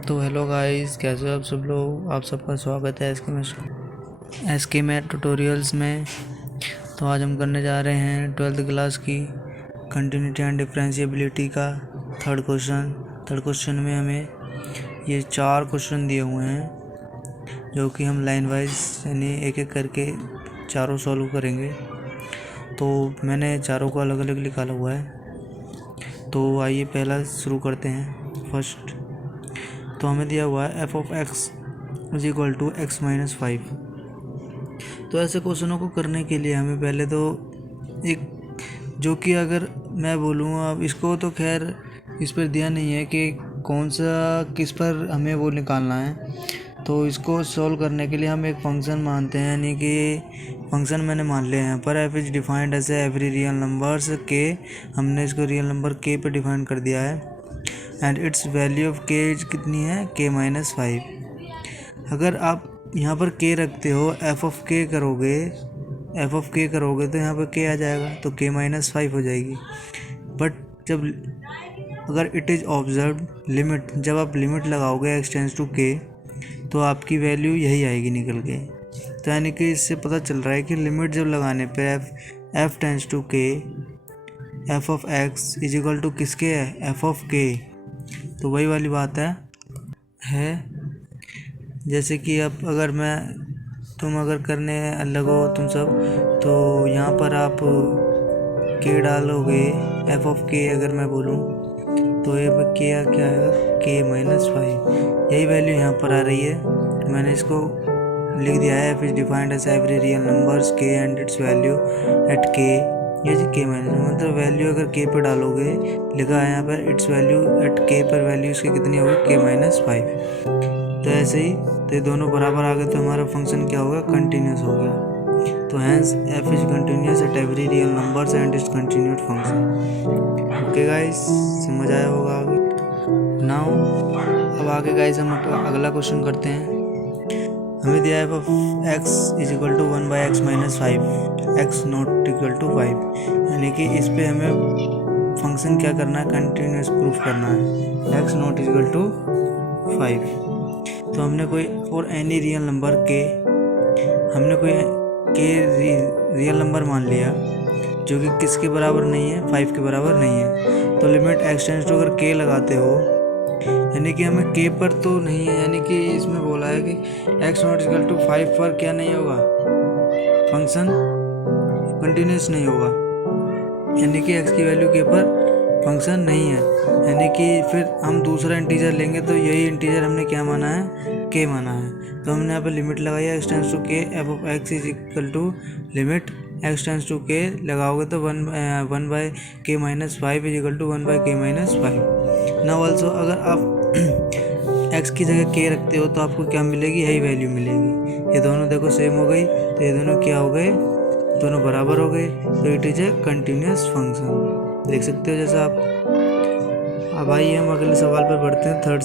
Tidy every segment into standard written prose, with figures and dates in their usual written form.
तो hello guys, कैसे हो आप सब लोग। आप सबका स्वागत है एस के मैथ ट्यूटोरियल्स में। तो आज हम करने जा रहे हैं 12th क्लास की कंटिन्यूटी एंड डिफरेंशिएबिलिटी का थर्ड क्वेश्चन में हमें ये 4 क्वेश्चन दिए हुए हैं, जो कि हम लाइन वाइज यानी एक एक करके चारों सॉल्व करेंगे। तो मैंने चारों को अलग अलग निकाला हुआ है। तो आइए पहला शुरू करते हैं। फर्स्ट तो हमें दिया हुआ है f of x is equal to x minus 5। तो ऐसे क्वेश्चनों को करने के लिए हमें पहले तो एक, जो कि अगर मैं बोलूँ अब इसको, तो खैर इस पर दिया नहीं है कि कौन सा किस पर हमें वो निकालना है। तो इसको सॉल्व करने के लिए हम एक फंक्शन मानते हैं, यानी कि फंक्शन मैंने मान लिया है पर f is defined as every real numbers k। हमने इसको रियल नंबर k पे डिफाइन कर दिया है and its value of k कितनी है, k माइनस 5। अगर आप यहाँ पर k रखते हो, f ऑफ k करोगे तो यहाँ पर k आ जाएगा, तो k माइनस 5 हो जाएगी। बट जब अगर इट इज़ ऑब्जर्व लिमिट, जब आप लिमिट लगाओगे x टेंस टू k, तो आपकी वैल्यू यही आएगी निकल के। तो यानी कि इससे पता चल रहा है कि लिमिट जब लगाने पे f tends to k, f of x is equal to किसके है, f ऑफ k। तो वही वाली बात है जैसे कि अब अगर तुम अगर करने अलग हो तुम सब, तो यहाँ पर आप k डालोगे, f ऑफ k अगर मैं बोलूँ तो ये k क्या आएगा, k माइनस 5। यही वैल्यू यहाँ पर आ रही है। मैंने इसको लिख दिया है, f is defined as every real numbers k and its value at k। ये k माइनस, मतलब वैल्यू अगर k पर डालोगे, लिखा है यहाँ पर इट्स वैल्यू एट k पर वैल्यू इसकी कितनी होगी, k माइनस 5। तो ऐसे ही तो ये दोनों बराबर आ गए, तो हमारा फंक्शन क्या होगा, कंटिन्यूस हो गया। तो hence f is continuous at every real numbers and its continued function. Okay guys, समझ आया होगा आगे। नाउ अब आगे गाइस हम अगला क्वेश्चन करते हैं। हमें दिया है x is equal to 1 by x minus 5, x not equal to 5। यानी कि इस पे हमें फंक्शन क्या करना है, कंटिन्यूस प्रूफ करना है, x नॉट इक्वल टू 5। तो हमने कोई for any real number k, हमने कोई k रियल नंबर मान लिया जो कि किसके बराबर नहीं है, 5 के बराबर नहीं है। तो लिमिट x टेंस टू अगर k लगाते हो, यानी कि हमें k पर तो नहीं है, यानी कि इसमें बोला है कि x नॉट इक्वल टू 5 पर क्या नहीं होगा, फंक्शन कंटिन्यूस नहीं होगा, यानी कि x की वैल्यू k पर फंक्शन नहीं है। यानी कि फिर हम दूसरा इंटीजर लेंगे, तो यही इंटीजर हमने क्या माना है, k माना है। तो हमने यहाँ पर लिमिट लगाई है, x tends to k, f of x is equal to limit x tends to k लगाओगे तो 1 by k minus 5 is equal to 1 by k minus 5। Now also अगर आप x की जगह k रखते हो तो आपको क्या मिलेगी, यही वैल्यू मिलेगी। ये दोनों देखो सेम हो गई, तो ये दोनों क्या हो गए, दोनों बराबर हो गए। तो it is a continuous function, देख सकते हो जैसा आप। अब आइए हम अगले सवाल पर बढ़ते हैं। थर्ड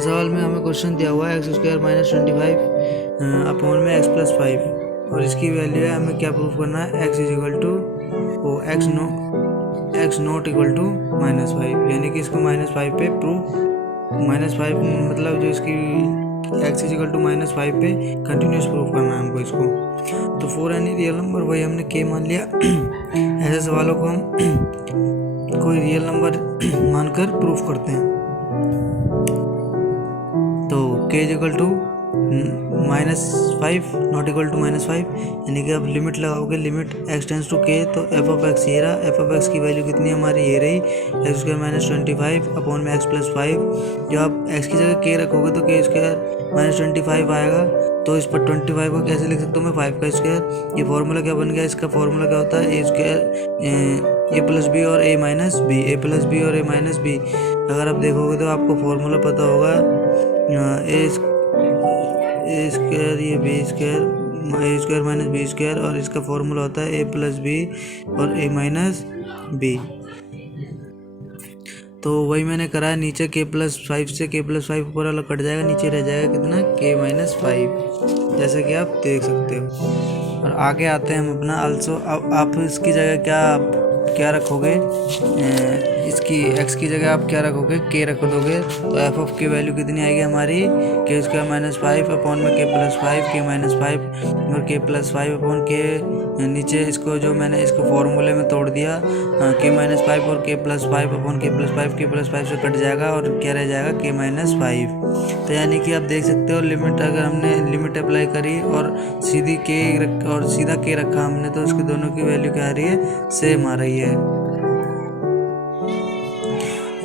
सवाल में हमें क्वेश्चन दिया हुआ है एक्स स्क्वायर माइनस 25 अपॉन में x प्लस 5, और इसकी वैल्यू है, हमें क्या प्रूफ करना है, x is equal to x not equal to minus 5। यानी कि इसको माइनस 5 पे प्रूफ, माइनस 5 मतलब जो इसकी x is equal to minus 5 पे कंटिन्यूस प्रूफ करना है हमको इसको। तो फॉर एनी रियल नंबर, वही हमने k मान लिया। ऐसे सवालों को हम कोई रियल नंबर मानकर प्रूफ करते हैं। तो k is equal to minus 5 not equal to minus 5, यानी कि अब लिमिट लगाओगे, limit x tends to k, तो f ऑफ x ये रहा, f ऑफ x की वैल्यू कितनी है हमारी, ये रही एक्स स्क्वायर माइनस 25 अपॉन में x प्लस 5। जब आप x की जगह k रखोगे तो k स्क्वायर माइनस 25 आएगा। तो इस पर 25 को कैसे लिख सकता हूँ मैं, 5 का स्क्वायर। ये फॉर्मूला क्या बन गया, इसका फॉर्मूला क्या होता है, ए स्क्वायर ए प्लस बी और ए माइनस बी, ए प्लस बी और ए माइनस बी। अगर आप देखोगे तो आपको फॉर्मूला पता होगा, ए स्क्वायर ये बी स्क्वायर, ए स्क्वायर माइनस बी स्क्वायर, और इसका फॉर्मूला होता है ए प्लस बी और ए माइनस बी। तो वही मैंने करा है। नीचे k प्लस 5 से k प्लस 5 ऊपर वाला कट जाएगा, नीचे रह जाएगा कितना, k माइनस 5, जैसा कि आप देख सकते हो। और आगे आते हैं हम अपना आल्सो। अब आप इसकी जगह क्या रखोगे, इसकी x की जगह आप क्या रखोगे, k रख दोगे, तो एफ ऑफ के वैल्यू कितनी आएगी हमारी, के स्क्वायर माइनस 5 अपॉन में के प्लस 5 के माइनस 5 और के प्लस 5 अपॉन के, नीचे इसको जो मैंने इसको फॉर्मूले में तोड़ दिया, के माइनस 5 और के प्लस 5 अपॉन के प्लस 5, के प्लस 5 से कट जाएगा और क्या रह जाएगा, के माइनस 5। तो यानी कि आप देख सकते हो लिमिट, अगर हमने लिमिट अप्लाई करी और सीधी के और सीधा के रखा हमने, तो उसकी दोनों की वैल्यू क्या आ रही है, सेम आ रही है।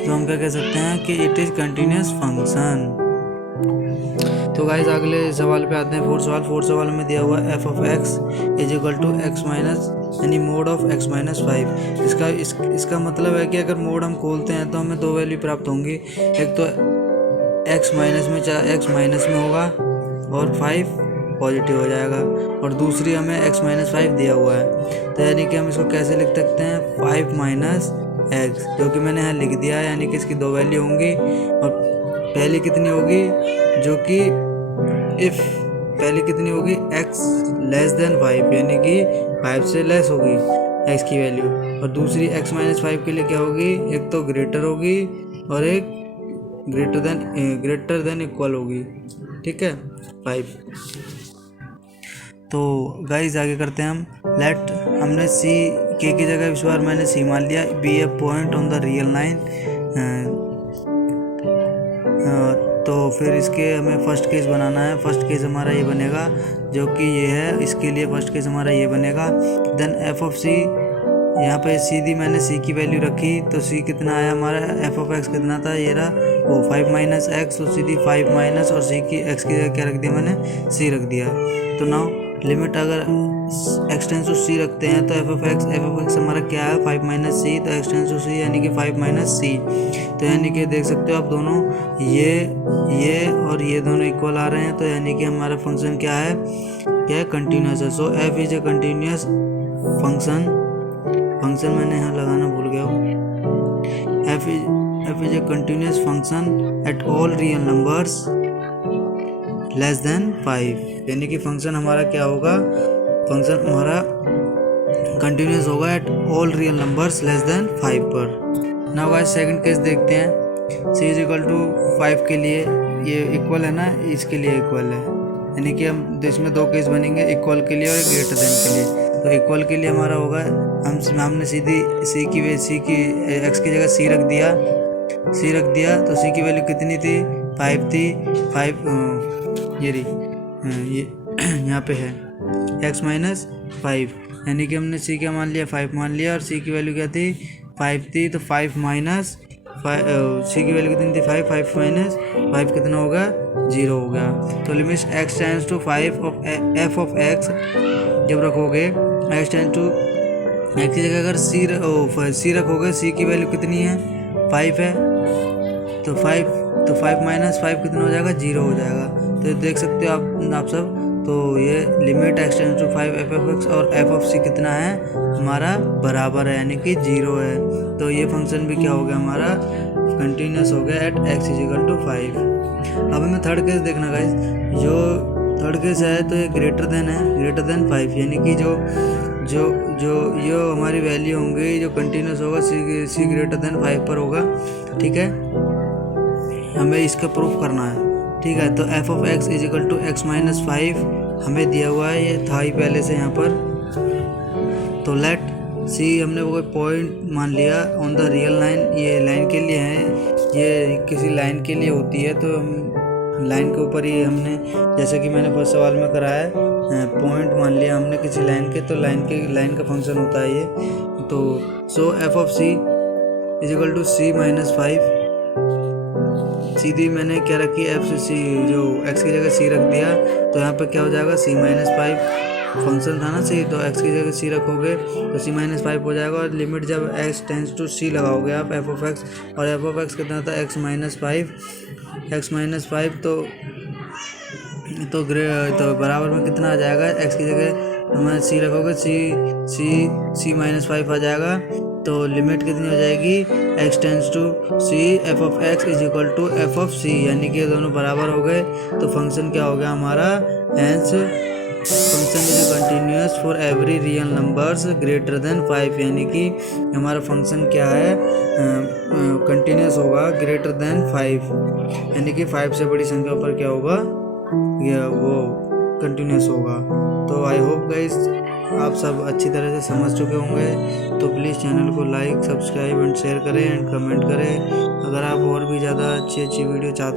तो हम क्या कह सकते हैं कि इट इज कंटिन्यूअस फंक्शन। तो गाइस अगले सवाल पे आते हैं, फोर्थ सवाल में दिया हुआ f of x is equal to x minus यानी मोड ऑफ एक्स माइनस 5। इसका मतलब है कि अगर मोड हम खोलते हैं तो हमें दो वैल्यू प्राप्त होंगी, एक तो एक्स माइनस में होगा और 5 पॉजिटिव हो जाएगा, और दूसरी हमें x माइनस 5 दिया हुआ है। तो यानी कि हम इसको कैसे लिख सकते हैं, 5 माइनस एक्स, जो कि मैंने यहाँ लिख दिया है, यानी कि इसकी दो वैल्यू होंगी। और पहली कितनी होगी, जो कि इफ़ पहली कितनी होगी, x लेस देन 5 यानी कि 5 से लेस होगी x की वैल्यू, और दूसरी x माइनस 5 के लिए क्या होगी, एक तो ग्रेटर होगी और एक ग्रेटर देन इक्वल होगी, ठीक है, 5। तो गाइस आगे करते हैं हम, लेट हमने सी के की जगह इस बार मैंने सी मान लिया, be a point on the real line. तो फिर इसके हमें फर्स्ट केस बनाना है। फर्स्ट केस हमारा ये बनेगा, जो कि ये है, इसके लिए फर्स्ट केस हमारा ये बनेगा, देन एफ ऑफ सी, यहाँ पे सीधी मैंने सी की वैल्यू रखी, तो सी कितना आया हमारा, एफ ऑफ एक्स कितना था, ये रहा वो 5 माइनस एक्स, तो सीधी 5 माइनस और सी की एक्स की जगह क्या रख दिया मैंने, सी रख दिया। तो नाउ लिमिट अगर एक्स टेंस टू सी रखते हैं तो एफ ऑफ एक्स हमारा क्या है, 5 माइनस सी, तो एक्स टेंस टू सी यानी कि 5 माइनस सी। तो यानी कि देख सकते हो आप दोनों ये और ये दोनों इक्वल आ रहे हैं, तो यानी कि हमारा फंक्शन क्या है, कंटिन्यूस है। So f is a continuous function मैंने यहाँ लगाना भूल गया हूँ, f is a continuous function at all real numbers less than 5, यानी कि फंक्शन हमारा क्या होगा, फंक्शन हमारा कंटिन्यूस होगा eight all real numbers less than 5 पर। नाउ गाइस सेकंड केस देखते हैं, c इज इक्वल टू 5 के लिए ये इक्वल है ना, इसके लिए इक्वल है, यानी कि हम इसमें दो केस बनेंगे, इक्वल के लिए और ग्रेटर देन के लिए। तो इक्वल के लिए हमारा होगा, हमने सीधी सी की एक्स की जगह सी रख दिया, तो सी की वैल्यू कितनी थी, 5 थी, 5 ये यहाँ पे है x माइनस 5, यानी कि हमने c क्या मान लिया, 5 मान लिया, और c की वैल्यू क्या थी, 5 थी, तो 5 माइनस c की वैल्यू कितनी थी, 5 माइनस 5 कितना होगा, 0 हो गया। तो limit x tends to 5 of f of x जब रखोगे, x टेंड्स टू x की जगह अगर c रखोगे, c की वैल्यू कितनी है, 5 है, तो 5 माइनस 5 कितना हो जाएगा, 0 हो जाएगा। तो देख सकते हो आप सब, तो ये limit x tends to 5 f of x और एफ ऑफ सी कितना है हमारा, बराबर है, यानी कि 0 है। तो ये फंक्शन भी क्या हो गया हमारा, कंटिन्यूस हो गया at x is equal to 5। अब हमें थर्ड केस देखना गाइस, जो थर्ड केस है तो ये ग्रेटर देन 5, यानी कि जो हमारी वैल्यू होंगी, जो कंटिन्यूस होगा सी ग्रेटर देन 5 पर होगा, ठीक है, हमें इसका प्रूफ करना है, ठीक है। तो f of x is equal to x minus 5 हमें दिया हुआ है, ये था ही पहले से यहाँ पर। तो लेट सी हमने वो पॉइंट मान लिया ऑन द रियल लाइन, ये लाइन के लिए है, ये किसी लाइन के लिए होती है, तो हम लाइन के ऊपर ही हमने, जैसे कि मैंने फर्स्ट सवाल में कराया है, पॉइंट मान लिया हमने किसी लाइन के, तो लाइन का फंक्शन होता है ये। तो so f of c is equal to c minus 5, सीधी मैंने क्या रखी, एफ से सी, जो एक्स की जगह सी रख दिया, तो यहाँ पे क्या हो जाएगा, सी माइनस 5 फंक्शन था ना सी, तो एक्स की जगह सी रखोगे तो सी माइनस 5 हो जाएगा, और लिमिट जब एक्स टेंस टू सी लगाओगे आप एफ ऑफ एक्स, और एफ ऑफ एक्स कितना था, एक्स माइनस 5, तो बराबर में कितना आ जाएगा, एक्स की जगह हमारे सी रखोगे, सी माइनस 5 आ जाएगा, तो लिमिट कितनी हो जाएगी, x tends to c f of x is equal to f of c, यानी कि दोनों बराबर हो गए, तो फंक्शन क्या हो गया हमारा, hence function is continuous for every real numbers greater than 5, यानी कि हमारा फंक्शन क्या है, कंटिन्यूस होगा ग्रेटर देन 5, यानी कि 5 से बड़ी संख्या पर क्या होगा, ये वो कंटिन्यूस होगा। तो आई होप गाइस आप सब अच्छी तरह से समझ चुके होंगे। तो प्लीज़ चैनल को लाइक, सब्सक्राइब एंड शेयर करें एंड कमेंट करें। अगर आप और भी ज़्यादा अच्छी वीडियो चाहते